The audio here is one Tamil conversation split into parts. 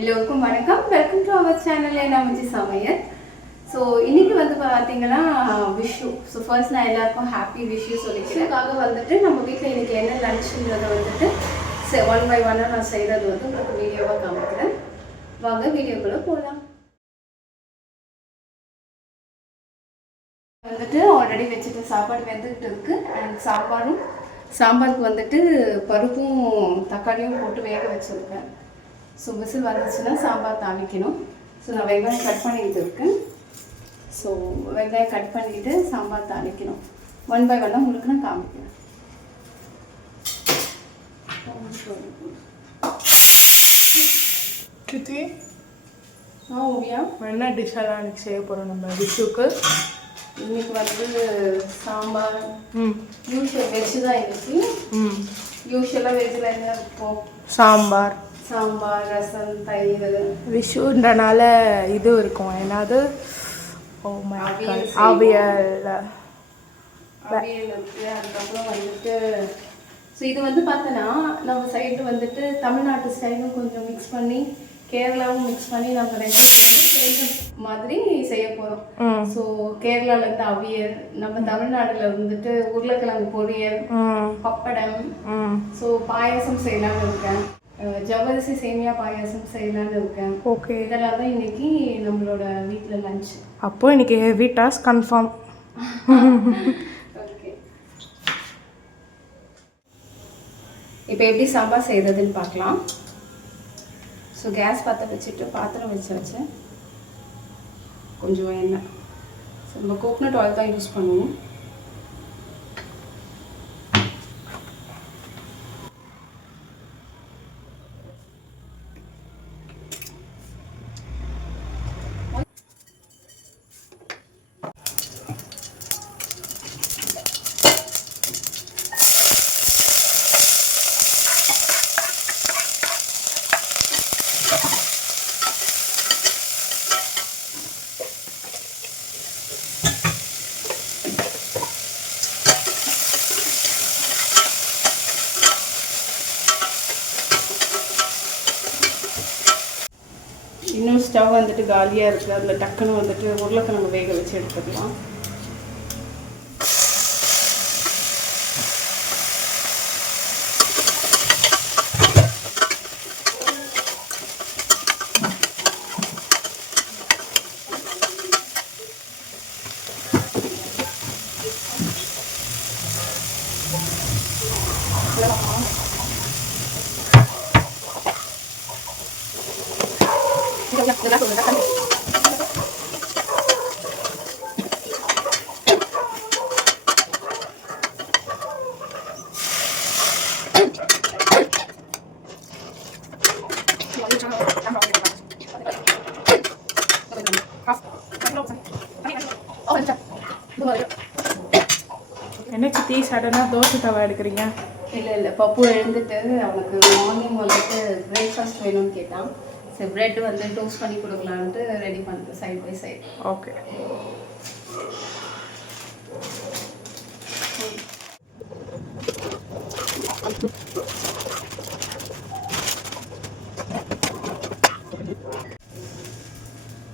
எல்லோருக்கும் வணக்கம். வெல்கம் டு அவர் சேனல் நாமஜி சமையல். ஸோ இன்னைக்கு வந்து பார்த்தீங்கன்னா விஷு. ஸோ ஃபர்ஸ்ட் நான் எல்லாருக்கும் ஹாப்பி விஷு சொல்லிக்கிறதுக்காக வந்துட்டு நம்ம வீட்டில் இன்னைக்கு என்ன லன்ச்சுன்றதை வந்துட்டு ஒன் பை ஒன்னாக நான் செய்கிறது வந்து உங்களுக்கு வீடியோவாக காமிக்கிறேன். வாங்க வீடியோக்குள்ளே போகலாம். வந்துட்டு ஆல்ரெடி வச்சுட்டு சாப்பாடு வெந்துக்கிட்டு இருக்கு. அண்ட் சாம்பாருக்கு வந்துட்டு பருப்பும் தக்காளியும் போட்டு வேக வச்சுருக்கேன். ஸோ விசில் வந்துச்சுன்னா சாம்பார் தாளிக்கணும். ஸோ நான் வெங்காயம் கட் பண்ணிட்டு இருக்கேன். ஸோ வெங்காயம் கட் பண்ணிவிட்டு சாம்பார் தாளிக்கணும். ஒன் பை ஒன்னாக உங்களுக்கு நான் காமிக்கிறேன். கிருத்தி ஓவியா என்ன டிஷ்ஷெல்லாம் எனக்கு செய்ய போகிறோம் நம்ம விஷுக்கு? இன்னைக்கு வந்து சாம்பார் யூஷுவல் வெஜ்ஜு தான் இன்னைக்கு. யூஷுவலாக வெஜ்ஜில் என்ன இருக்கும்? சாம்பார், ரசம், தயிர். விஷுன்றனால இது இருக்கும், என்னது அவியல் இருக்கு. அதுக்கப்புறம் வந்துட்டு ஸோ இது வந்து பார்த்தோன்னா நம்ம சைடு வந்துட்டு தமிழ்நாட்டு ஸ்டைலும் கொஞ்சம் மிக்ஸ் பண்ணி கேரளாவும் மிக்ஸ் பண்ணி நம்ம ரெண்டு சேர்ந்த மாதிரி செய்ய போகிறோம். ஸோ கேரளாவிலேருந்து அவியல், நம்ம தமிழ்நாட்டில் வந்துட்டு உருளைக்கிழங்கு பொரியல், பப்படம், ஸோ பாயாசம் செய்யலாம்னு இருக்கேன். ஜவ்வரிசி சேமியா பாயாசம் செய்யலான்னு இருக்கேன். ஓகே, இதெல்லாம் தான் இன்னைக்கு நம்மளோட வீட்டில் லஞ்ச். அப்போது இன்னைக்கு ஹெவி டாஸ்க் கன்ஃபார்ம். ஓகே, இப்போ எப்படி சாம்பார் செய்கிறதுன்னு பார்க்கலாம். ஸோ கேஸ் பற்ற வச்சுட்டு பாத்திரம் வச்சு கொஞ்சம் எண்ணெய். ஸோ நம்ம கோகனட் ஆயில் தான் யூஸ் பண்ணுவோம். இன்னும் ஸ்டவ் வந்துட்டு காலியாக இருக்குது. அதில் டக்குன்னு வந்துட்டு உருளைக்கிழங்கு வேக வச்சு எடுத்துக்கலாம். என்ன சித்தி சடனாக தோசை தவா எடுக்கிறீங்க? இல்லை பப்பு எழுந்துட்டு அவனுக்கு மார்னிங் வந்துட்டு பிரேக்ஃபாஸ்ட் வேணும்னு கேட்டான். சரி, ப்ரெட் வந்து டோஸ்ட் பண்ணி கொடுக்கலான்ட்டு ரெடி பண்ணுறது சைட் பை சைட். ஓகே,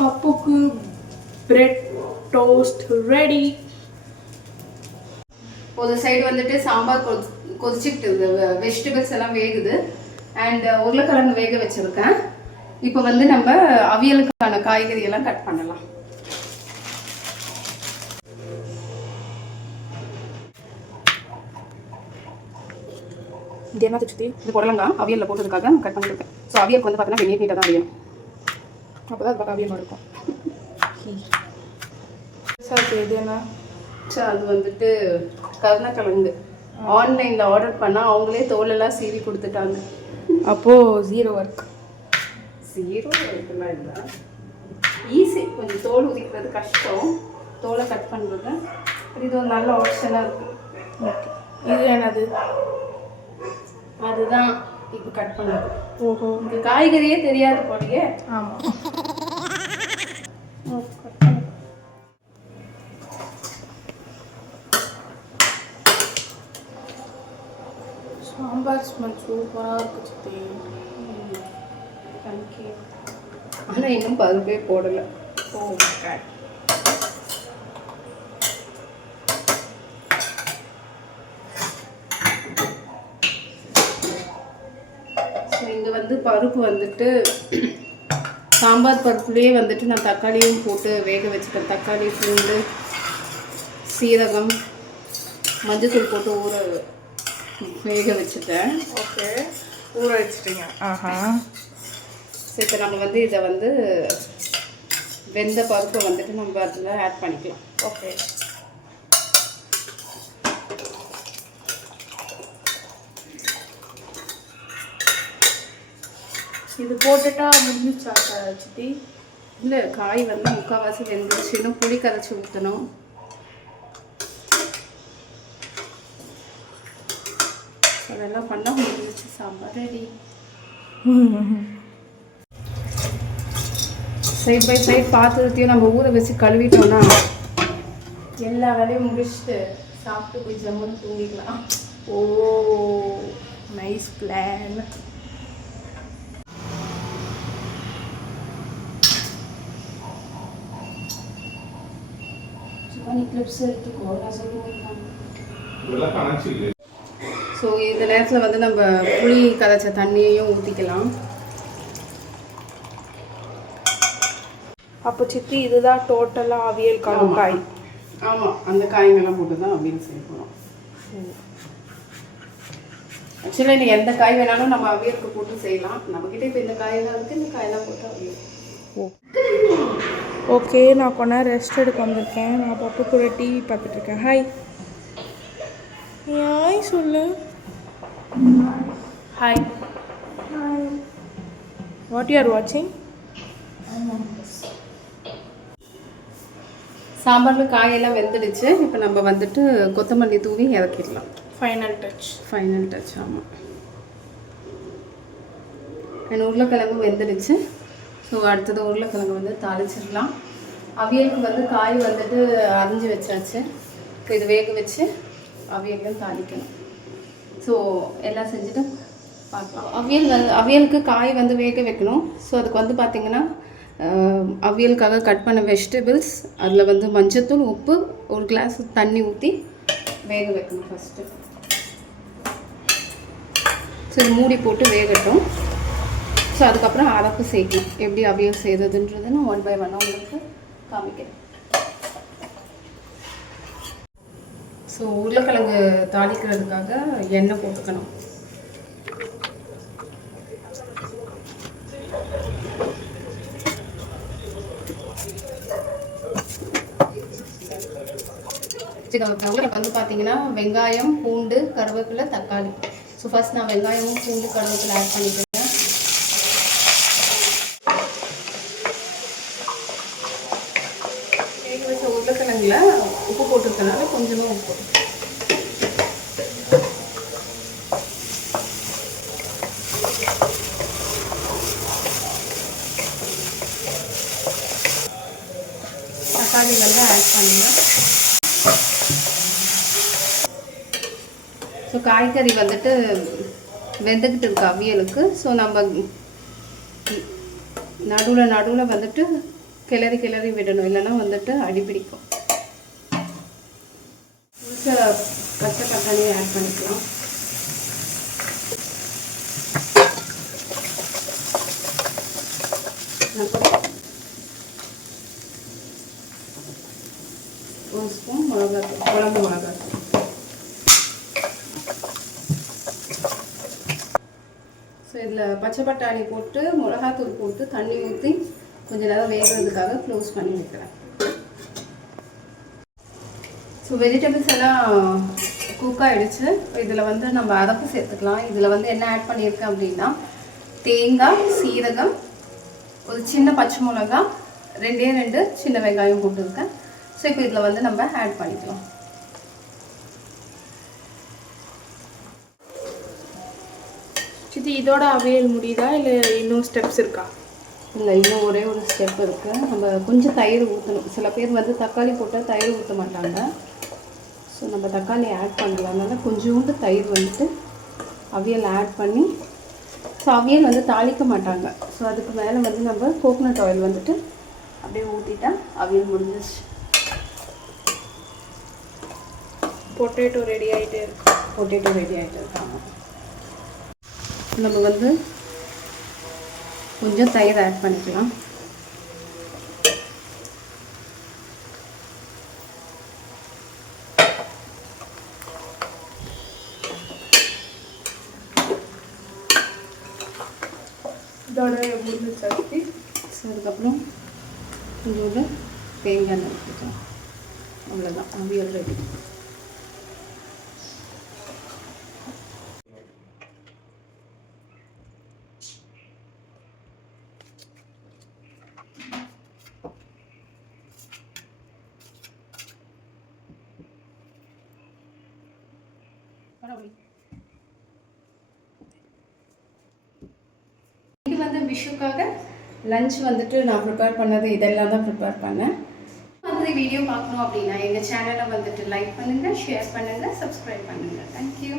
பப்புக்கு பிரெட் டோஸ்ட் ரெடி. ஒரு சைடு வந்துட்டு சாம்பார் கொதிச்சுக்கிட்டு வெஜிடபிள்ஸ் எல்லாம் வேகுது. அண்ட் உருளைக்கிழங்கு வேக வச்சுருக்கேன். இப்போ வந்து நம்ம அவியலுக்கான காய்கறி எல்லாம் கட் பண்ணலாம். இது என்ன சுற்றி? இது புடலங்காய் அவியலில் போட்டதுக்காக கட் பண்ணியிருக்கேன். ஸோ அவியலுக்கு வந்து பார்த்தீங்கன்னா வெந்நீர் நீட்டாக தான் அவியல். அப்போ தான் அது பார்க்க அவியல் இருக்கும். சார் இது என்ன? சார் அது வந்துட்டு கருணக்கிழங்கு. ஆன்லைனில் ஆர்டர் பண்ணால் அவங்களே தோலெல்லாம் சீவி கொடுத்துட்டாங்க. அப்போது ஜீரோ ஒர்க். ஜீரோ ஒர்க்கெல்லாம் இல்லை, ஈஸி. கொஞ்சம் தோல் உரிக்கிறது கஷ்டம், தோலை கட் பண்ணுறது. இது ஒரு நல்ல ஆப்ஷனாக இருக்குது. ஓகே, இது என்னது? அதுதான் இப்போ கட் பண்ணது. ஓஹோ, இந்த காய்கறியே தெரியாது போலயே. ஆமாம். சாம்பார் ஸ்மெல் சூப்பராக இருக்குது சித்தி. ஓகே. ஆனால் இன்னும் பருப்பே போடலை. ஓ காட். ஸோ இங்கே வந்து பருப்பு வந்துட்டு சாம்பார் பருப்புலேயே வந்துட்டு நான் தக்காளியும் போட்டு வேக வச்சுட்டேன். தக்காளி, பூண்டு, சீரகம், மஞ்சத்தூள் போட்டு வேக வச்சுட்டேன். ஓகே, ஊற வச்சுட்டீங்க. ஆஹா. ஸோ இப்போ நம்ம வந்து இதை வந்து வெந்த பருப்பை வந்துட்டு நம்ம அதில் ஆட் பண்ணிக்கலாம். ஓகே. இது போட்டுட்டா முடிஞ்சிச்சா சித்தி? இல்லை, காய் வந்து முக்கால்வாசி வெந்துருச்சு. இன்னும் புளி கரைச்சி ஊற்றணும். அதெல்லாம் பண்ணால் முடிஞ்சிச்சு. Sambar ready. Side by side பாத்திரத்தையும் நம்ம ஊற வச்சு கழுவிட்டோம்னா எல்லா வேலையும் முடிச்சுட்டு சாப்பிட்டு போய் ஜம்முன்னு தூங்கிக்கலாம். Oh nice plan. கிளிப்ஸ் எடுத்துக்கோ, நான் சொல்லுவேன். ஸோ இந்த நேரத்தில் வந்து நம்ம புளி கரைச்ச தண்ணியையும் ஊற்றிக்கலாம். அப்போ சித்தி இதுதான் டோட்டலாக அவியல் காய்? ஆமாம், அந்த காய்கள்லாம் போட்டு தான் அவியல் செய்ய போகிறோம். ஆக்சுவலாக நீங்கள் எந்த காய் வேணாலும் நம்ம அவியலுக்கு போட்டு செய்யலாம். நம்மக்கிட்ட இப்போ இந்த காயெல்லாம் இருக்குது, இந்த காயெல்லாம் போட்டு அவியல். ஓகே, நான் கொஞ்ச நேரம் ரெஸ்ட் எடுக்க வந்திருக்கேன். நான் பப்பு கூட டிவி பார்த்துட்ருக்கேன். ஹாய் ஹாய் சொல்லு. ஹாய். வாட் யூ ஆர் வாட்சிங்? சாம்பாரில் காயெல்லாம் வெந்துடுச்சு. இப்போ நம்ம வந்துட்டு கொத்தமல்லி தூவி இறக்கிடலாம். Final touch. ஆமாம். என் உருளைக்கிழங்கு வெந்துடுச்சு. ஸோ அடுத்தது உருளைக்கிழங்கு வந்து தாளிச்சிடலாம். அவியலுக்கு வந்து காய் வந்துட்டு அரிஞ்சு வச்சாச்சு. இப்போ இது வேக வச்சு அவியலும் தாளிக்கணும். ஸோ எல்லாம் செஞ்சுட்டு பார்க்கலாம். அவியலுக்கு காய் வந்து வேக வைக்கணும். ஸோ அதுக்கு வந்து பார்த்திங்கன்னா அவியலுக்காக கட் பண்ண வெஜிடபிள்ஸ், அதில் வந்து மஞ்சத்தூள், உப்பு, ஒரு கிளாஸ் தண்ணி ஊற்றி வேக வைக்கணும் ஃபஸ்ட்டு. சரி, மூடி போட்டு வேகட்டும். ஸோ அதுக்கப்புறம் அரைப்பு சேர்க்கணும். எப்படி அவியல் செய்கிறதுன்றது நான் 1 by 1 உங்களுக்கு காமிக்கிறேன். ஸோ உருளைக்கிழங்கு தாளிக்கிறதுக்காக எண்ணெய் போட்டுக்கணும். உருளைக்கிழங்கு வந்து பார்த்தீங்கன்னா வெங்காயம், பூண்டு, கருவேப்பிலை, தக்காளி. ஸோ ஃபர்ஸ்ட் நான் வெங்காயமும் பூண்டு கருவேப்பிலை ஆட் பண்ணிக்கிறேன். வேக வச்ச உருளைக்கிழங்குல உப்பு போட்டிருக்கனால கொஞ்சமாக உப்பு. தக்காளி வந்து ஆட் பண்ணுங்க. ஸோ காய்கறி வந்துட்டு வெந்துக்கிட்டு இருக்கு அவியலுக்கு. ஸோ நம்ம நடுவில் வந்துட்டு கிளறி விடணும், இல்லைன்னா வந்துட்டு அடிப்பிடிக்கும். பச்சை பட்டாணியை ஆட் பண்ணிக்கலாம். ஒரு ஸ்பூன் மிளகாத்தூள், குழம்பு மிளகாத்தூள். ஸோ இதில் பச்சை பட்டாணி போட்டு மிளகாத்தூள் போட்டு தண்ணி ஊற்றி கொஞ்சம் நேரம் வேகிறதுக்காக க்ளோஸ் பண்ணி வைக்கிறேன். ஸோ வெஜிடபிள்ஸ் எல்லாம் குக் ஆகிடுச்சு. இதில் வந்து நம்ம அரைப்பு சேர்த்துக்கலாம். இதில் வந்து என்ன ஆட் பண்ணியிருக்கேன் அப்படின்னா தேங்காய், சீரகம், ஒரு சின்ன பச்சை மிளகா, 2 சின்ன வெங்காயம் போட்டுருக்கேன். ஸோ இப்போ இதில் வந்து நம்ம ஆட் பண்ணிக்கலாம். சித்தி இதோட அவியல் முடியுதா இல்லை இன்னும் ஸ்டெப்ஸ் இருக்கா? இல்லை, இன்னும் ஒரே ஒரு ஸ்டெப் இருக்குது. நம்ம கொஞ்சம் தயிர் ஊற்றணும். சில பேர் வந்து தக்காளி போட்டால் தயிர் ஊற்ற மாட்டாங்க. ஸோ நம்ம தக்காளி ஆட் பண்ணலாம். அதனால் கொஞ்சோண்டு தயிர் வந்துட்டு அவியல் ஆட் பண்ணி ஸோ அவியல் வந்து தாளிக்க மாட்டாங்க. ஸோ அதுக்கு மேலே வந்து நம்ம கோகோனட் ஆயில் வந்துட்டு அப்படியே ஊற்றிட்டா அவியல் முடிஞ்சிச்சு. பொட்டேட்டோ ரெடி ஆகிட்டே இருக்கு. பொட்டேட்டோ ரெடி ஆகிட்டு இருக்காங்க. நம்ம வந்து கொஞ்சம் தயிர் ஆட் பண்ணிக்கலாம். இதோட முடிஞ்சு சக்தி. ஸோ அதுக்கப்புறம் கொஞ்சோண்டு தேங்காய் எண்ணெய் ஊற்றிக்கலாம். அவ்வளோதான், அவியல் ரெடி. இது வந்து விஷுக்காக லஞ்ச் வந்துட்டு நான் ப்ரிப்பேர் பண்ணது இதெல்லாம் தான் ப்ரிப்பேர் பண்ணேன். மாதிரி வீடியோ பார்க்கணும் அப்படின்னா எங்கள் சேனலை வந்துட்டு லைக் பண்ணுங்கள், ஷேர் பண்ணுங்கள், சப்ஸ்கிரைப் பண்ணுங்கள். தேங்க்யூ.